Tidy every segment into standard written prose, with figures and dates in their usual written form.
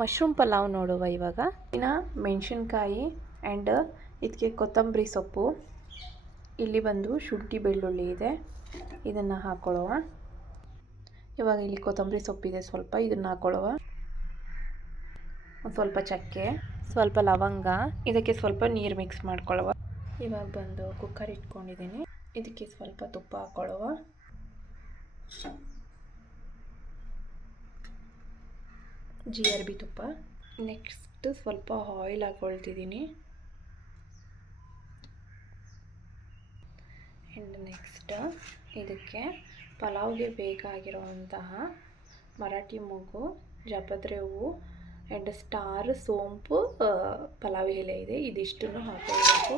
Mushroom pulao ನೋಡುವ ಇವಾಗ. ಇನ್ನು ಮೆಣಸಿನ್ಕಾಯಿ ಆ್ಯಂಡ್ ಇದಕ್ಕೆ ಕೊತ್ತಂಬರಿ ಸೊಪ್ಪು, ಇಲ್ಲಿ ಬಂದು ಶುಂಠಿ ಬೆಳ್ಳುಳ್ಳಿ ಇದೆ, ಇದನ್ನು ಹಾಕ್ಕೊಳ್ಳುವ. ಇವಾಗ ಇಲ್ಲಿ ಕೊತ್ತಂಬರಿ ಸೊಪ್ಪಿದೆ ಸ್ವಲ್ಪ, ಇದನ್ನು ಹಾಕ್ಕೊಳ್ಳುವ. ಸ್ವಲ್ಪ ಚಕ್ಕೆ, ಸ್ವಲ್ಪ ಲವಂಗ, ಇದಕ್ಕೆ ಸ್ವಲ್ಪ ನೀರು ಮಿಕ್ಸ್ ಮಾಡ್ಕೊಳ್ಳುವ. ಇವಾಗ ಬಂದು ಕುಕ್ಕರ್ ಇಟ್ಕೊಂಡಿದ್ದೀನಿ, ಇದಕ್ಕೆ ಸ್ವಲ್ಪ ತುಪ್ಪ ಹಾಕ್ಕೊಳ್ಳುವ. GRB ತುಪ್ಪ. ನೆಕ್ಸ್ಟ್ ಸ್ವಲ್ಪ ಆಯಿಲ್ ಹಾಕ್ಕೊಳ್ತಿದ್ದೀನಿ. ಆ್ಯಂಡ್ ನೆಕ್ಸ್ಟ್ ಇದಕ್ಕೆ ಪಲಾವ್ಗೆ ಬೇಕಾಗಿರುವಂತಹ ಮರಾಠಿ ಮೊಗ್ಗು, ಜಾಪತ್ರೆ ಹೂವು ಆ್ಯಂಡ್ ಸ್ಟಾರ್ ಸೋಂಪು, ಪಲಾವ್ ಎಲೆ ಇದೆ, ಇದಿಷ್ಟನ್ನು ಹಾಕ್ಕೊಳ್ಬೇಕು.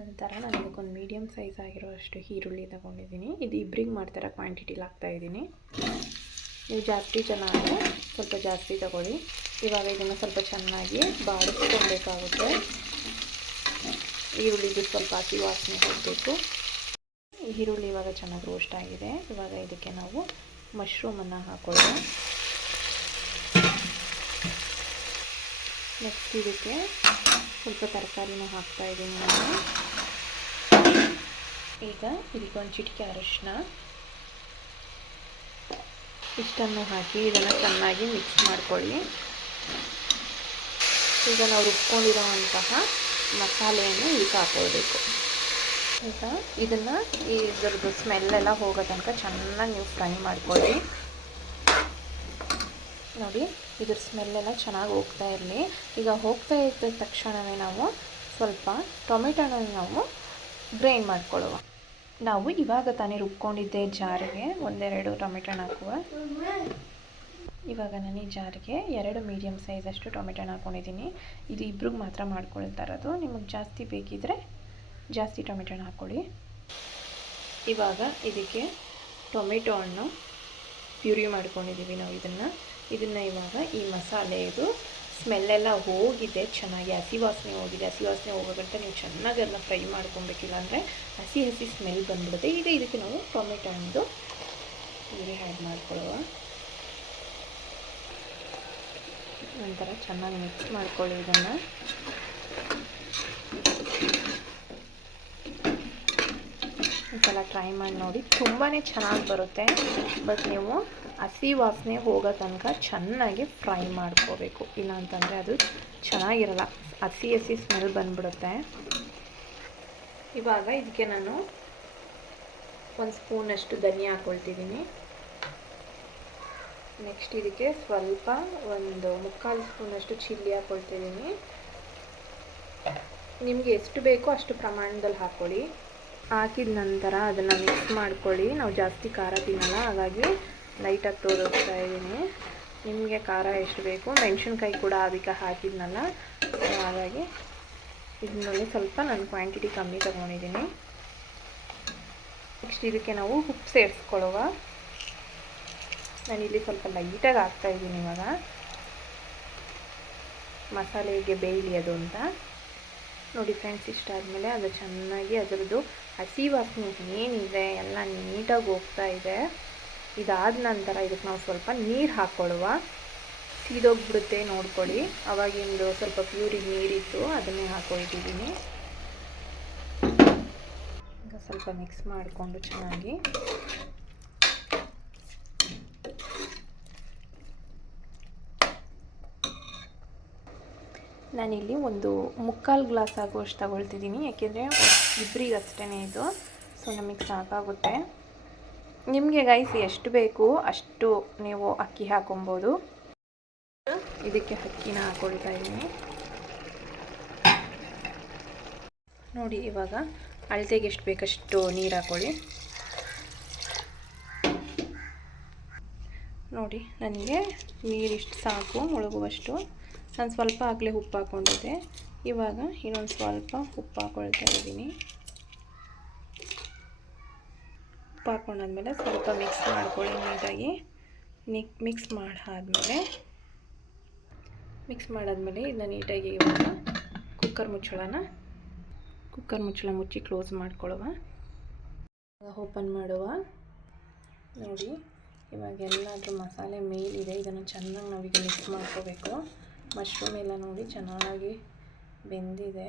ನಂತರ ನಾನು ಇದಕ್ಕೊಂದು ಮೀಡಿಯಮ್ ಸೈಜ್ ಆಗಿರೋಷ್ಟು ಈರುಳ್ಳಿ ತಗೊಂಡಿದ್ದೀನಿ. ಇದು ಇಬ್ಬರಿಗೆ ಮಾಡ್ತಾರ ಕ್ವಾಂಟಿಟಿಲಿ ಹಾಕ್ತಾಯಿದ್ದೀನಿ. ನೀವು ಜಾಸ್ತಿ ಜನ ಆದರೆ ಸ್ವಲ್ಪ ಜಾಸ್ತಿ ತಗೊಳ್ಳಿ. ಇವಾಗ ಇದನ್ನು ಸ್ವಲ್ಪ ಚೆನ್ನಾಗಿ ಬಾಡಿಸ್ಕೊಳ್ಬೇಕಾಗುತ್ತೆ. ಈರುಳ್ಳಿದು ಸ್ವಲ್ಪ ಹಸಿ ವಾಸನೆ ಹೋಗಬೇಕು. ಈರುಳ್ಳಿ ಇವಾಗ ಚೆನ್ನಾಗಿ ರೋಸ್ಟ್ ಆಗಿದೆ. ಇವಾಗ ಇದಕ್ಕೆ ನಾವು ಮಶ್ರೂಮನ್ನು ಹಾಕೊಳ್ಳೋಣ. ನೆಕ್ಸ್ಟ್ ಇದಕ್ಕೆ ಸ್ವಲ್ಪ ತರಕಾರಿನ ಹಾಕ್ತಾಯಿದ್ದೀನಿ ನಾನು. ಈಗ ಇದಕ್ಕೊಂದು ಚಿಟಿಕೆ ಅರಿಶಿನ, ಇಷ್ಟನ್ನು ಹಾಕಿ ಇದನ್ನು ಚೆನ್ನಾಗಿ ಮಿಕ್ಸ್ ಮಾಡ್ಕೊಳ್ಳಿ. ಈಗ ನಾವು ರುಬ್ಕೊಂಡಿರೋವಂತಹ ಮಸಾಲೆಯನ್ನು ಇದಕ್ಕೆ ಹಾಕ್ಕೊಳ್ಬೇಕು. ಈಗ ಇದನ್ನು ಇದರದ್ದು ಸ್ಮೆಲ್ಲೆಲ್ಲ ಹೋಗೋ ತನಕ ಚೆನ್ನಾಗಿ ನೀವು ಫ್ರೈ ಮಾಡ್ಕೊಳ್ಳಿ. ನೋಡಿ, ಇದ್ರ ಸ್ಮೆಲ್ಲೆಲ್ಲ ಚೆನ್ನಾಗಿ ಹೋಗ್ತಾ ಇರಲಿ. ಈಗ ಹೋಗ್ತಾ ಇದ್ದ ತಕ್ಷಣವೇ ನಾವು ಸ್ವಲ್ಪ ಟೊಮೆಟೊನ ನಾವು ಗ್ರೈಂಡ್ ಮಾಡ್ಕೊಳ್ಳುವ. ನಾವು ಇವಾಗ ತಾನೇ ರುಬ್ಕೊಂಡಿದ್ದೆ ಜಾರಿಗೆ ಒಂದೆರಡು ಟೊಮೆಟೊನ ಹಾಕುವ. ಇವಾಗ ನಾನು ಈ ಜಾರಿಗೆ 2 ಮೀಡಿಯಮ್ ಸೈಜಷ್ಟು ಟೊಮೆಟೊನ ಹಾಕ್ಕೊಂಡಿದ್ದೀನಿ. ಇದು ಇಬ್ರಿಗೆ ಮಾತ್ರ ಮಾಡ್ಕೊಳ್ತಾ ಇರೋದು. ನಿಮಗೆ ಜಾಸ್ತಿ ಬೇಕಿದ್ದರೆ ಜಾಸ್ತಿ ಟೊಮೆಟೊನ ಹಾಕ್ಕೊಳ್ಳಿ. ಇವಾಗ ಇದಕ್ಕೆ ಟೊಮೆಟೊ ಹಣ್ಣು ಪ್ಯೂರಿ ಮಾಡ್ಕೊಂಡಿದ್ದೀವಿ ನಾವು. ಇದನ್ನು ಇವಾಗ ಈ ಮಸಾಲೆದು ಸ್ಮೆಲ್ಲೆಲ್ಲ ಹೋಗಿದೆ, ಚೆನ್ನಾಗಿ ಹಸಿ ವಾಸನೆ ಹೋಗಿದೆ. ಹಸಿ ವಾಸನೆ ಹೋಗೋಗಂಟ ನೀವು ಚೆನ್ನಾಗಿ ಅದನ್ನ ಫ್ರೈ ಮಾಡ್ಕೊಬೇಕಿಲ್ಲ ಅಂದರೆ ಹಸಿ ಸ್ಮೆಲ್ ಬಂದ್ಬಿಡುತ್ತೆ. ಈಗ ಇದಕ್ಕೆ ನಾವು ಟೊಮೆಟೊ ಹಣ್ಣು ಪ್ಯೂರಿ ಆ್ಯಡ್ ಮಾಡ್ಕೊಳ್ಳುವ. ನಂತರ ಚೆನ್ನಾಗಿ ಮಿಕ್ಸ್ ಮಾಡ್ಕೊಳ್ಳಿ. ಇದನ್ನು ಒಂದ್ಸಲ ಟ್ರೈ ಮಾಡಿ ನೋಡಿ, ತುಂಬಾ ಚೆನ್ನಾಗಿ ಬರುತ್ತೆ. ಬಟ್ ನೀವು ಹಸಿ ವಾಸನೆ ಹೋಗೋ ತನಕ ಚೆನ್ನಾಗಿ ಫ್ರೈ ಮಾಡ್ಕೋಬೇಕು, ಇಲ್ಲ ಅಂತಂದರೆ ಅದು ಚೆನ್ನಾಗಿರಲ್ಲ, ಹಸಿ ಸ್ಮೆಲ್ ಬಂದ್ಬಿಡುತ್ತೆ. ಇವಾಗ ಇದಕ್ಕೆ ನಾನು 1 ಸ್ಪೂನಷ್ಟು ಧನಿಯಾ ಹಾಕ್ಕೊಳ್ತಿದ್ದೀನಿ. ನೆಕ್ಸ್ಟ್ ಇದಕ್ಕೆ ಸ್ವಲ್ಪ ಒಂದು 3/4 ಸ್ಪೂನಷ್ಟು ಚಿಲ್ಲಿ ಹಾಕ್ಕೊಳ್ತಿದ್ದೀನಿ. ನಿಮಗೆ ಎಷ್ಟು ಬೇಕೋ ಅಷ್ಟು ಪ್ರಮಾಣದಲ್ಲಿ ಹಾಕ್ಕೊಳ್ಳಿ. ಹಾಕಿದ ನಂತರ ಅದನ್ನು ಮಿಕ್ಸ್ ಮಾಡ್ಕೊಳ್ಳಿ. ನಾವು ಜಾಸ್ತಿ ಖಾರ ತಿನ್ನಲ್ಲ, ಹಾಗಾಗಿ ಲೈಟಾಗಿ ತೋರಿಸ್ತಾ ಇದ್ದೀನಿ. ನಿಮಗೆ ಖಾರ ಎಷ್ಟು ಬೇಕು, ಮೆಣಸಿನ್ಕಾಯಿ ಕೂಡ ಅದಕ್ಕೆ ಹಾಕಿದ್ನಲ್ಲ, ಹಾಗಾಗಿ ಇದನ್ನಲ್ಲಿ ಸ್ವಲ್ಪ ನಾನು ಕ್ವಾಂಟಿಟಿ ಕಮ್ಮಿ ತೊಗೊಂಡಿದ್ದೀನಿ. ನೆಕ್ಸ್ಟ್ ಇದಕ್ಕೆ ನಾವು ಉಪ್ಪು ಸೇರಿಸ್ಕೊಳ್ಳುವ. ನಾನಿಲ್ಲಿ ಸ್ವಲ್ಪ ಲೈಟಾಗಿ ಹಾಕ್ತಾಯಿದ್ದೀನಿ ಇವಾಗ, ಮಸಾಲೆಗೆ ಬೇಯಲಿ ಅದು ಅಂತ. ನೋಡಿ ಫ್ರೆಂಡ್ಸ್, ಇಷ್ಟ ಆದಮೇಲೆ ಅದು ಚೆನ್ನಾಗಿ ಅದರದ್ದು ಹಸಿ ವಾಸನೆ ಏನಿದೆ ಎಲ್ಲ ನೀಟಾಗಿ ಹೋಗ್ತಾ ಇದೆ. ಇದಾದ ನಂತರ ಇದಕ್ಕೆ ನಾವು ಸ್ವಲ್ಪ ನೀರು ಹಾಕ್ಕೊಳ್ಳುವ. ಸೀದೋಗ್ಬಿಡುತ್ತೆ ನೋಡ್ಕೊಳ್ಳಿ. ಅವಾಗಿಂದು ಸ್ವಲ್ಪ ಪ್ಯೂರಿ ನೀರಿತ್ತು, ಅದನ್ನೇ ಹಾಕ್ಕೊಳ್ತಿದ್ದೀನಿ. ಈಗ ಸ್ವಲ್ಪ ಮಿಕ್ಸ್ ಮಾಡಿಕೊಂಡು ಚೆನ್ನಾಗಿ ನಾನಿಲ್ಲಿ ಒಂದು 3/4 ಗ್ಲಾಸ್ ಆಗುವಷ್ಟು ತಗೊಳ್ತಿದ್ದೀನಿ, ಯಾಕೆಂದರೆ ಇಬ್ಬರಿಗೆ ಅಷ್ಟೇ ಇದು, ಸೊ ನಮಗೆ ಸಾಕಾಗುತ್ತೆ. ನಿಮಗೆ ಗೈಸ್ ಎಷ್ಟು ಬೇಕು ಅಷ್ಟು ನೀವು ಅಕ್ಕಿ ಹಾಕೊಬೋದು. ಇದಕ್ಕೆ ಅಕ್ಕಿನ ಹಾಕ್ಕೊಳ್ತಾ ಇದ್ದೀನಿ. ನೋಡಿ, ಇವಾಗ ಅಳತೆಗೆ ಎಷ್ಟು ಬೇಕಷ್ಟು ನೀರು ಹಾಕ್ಕೊಳ್ಳಿ. ನೋಡಿ, ನನಗೆ ನೀರಿಷ್ಟು ಸಾಕು ಮುಳುಗುವಷ್ಟು. ನಾನು ಸ್ವಲ್ಪ ಆಗಲೇ ಉಪ್ಪು ಹಾಕ್ಕೊಂಡಿದ್ದೆ, ಇವಾಗ ಇನ್ನೊಂದು ಸ್ವಲ್ಪ ಉಪ್ಪು ಹಾಕ್ಕೊಳ್ತಾ ಇದ್ದೀನಿ. ಉಪ್ಪು ಹಾಕ್ಕೊಂಡಾದ್ಮೇಲೆ ಸ್ವಲ್ಪ ಮಿಕ್ಸ್ ಮಾಡ್ಕೊಳ್ಳಿ ನೀಟಾಗಿ. ಮಿಕ್ಸ್ ಮಾಡಾದ್ಮೇಲೆ ಇದನ್ನ ನೀಟಾಗಿ ಇವಾಗ ಕುಕ್ಕರ್ ಮುಚ್ಚಳ ಮುಚ್ಚಿ ಕ್ಲೋಸ್ ಮಾಡ್ಕೊಳ್ಳುವ. ಓಪನ್ ಮಾಡುವ. ನೋಡಿ, ಇವಾಗ ಎಲ್ಲಾದರೂ ಮಸಾಲೆ ಮೇಲಿದೆ, ಇದನ್ನು ಚೆನ್ನಾಗಿ ನಾವೀಗ ಮಿಕ್ಸ್ ಮಾಡ್ಕೋಬೇಕು. ಮಶ್ರೂಮ್ ಎಲ್ಲ ನೋಡಿ ಚೆನ್ನಾಗಿ ಬೆಂದಿದೆ.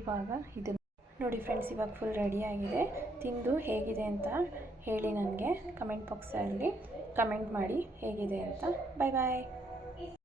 ಇವಾಗ ಇದನ್ನು ನೋಡಿ ಫ್ರೆಂಡ್ಸ್, ಇವಾಗ ಫುಲ್ ರೆಡಿಯಾಗಿದೆ. ತಿಂದು ಹೇಗಿದೆ ಅಂತ ಹೇಳಿ ನನಗೆ ಕಮೆಂಟ್ ಬಾಕ್ಸಲ್ಲಿ ಕಮೆಂಟ್ ಮಾಡಿ ಹೇಗಿದೆ ಅಂತ. ಬಾಯ್ ಬಾಯ್.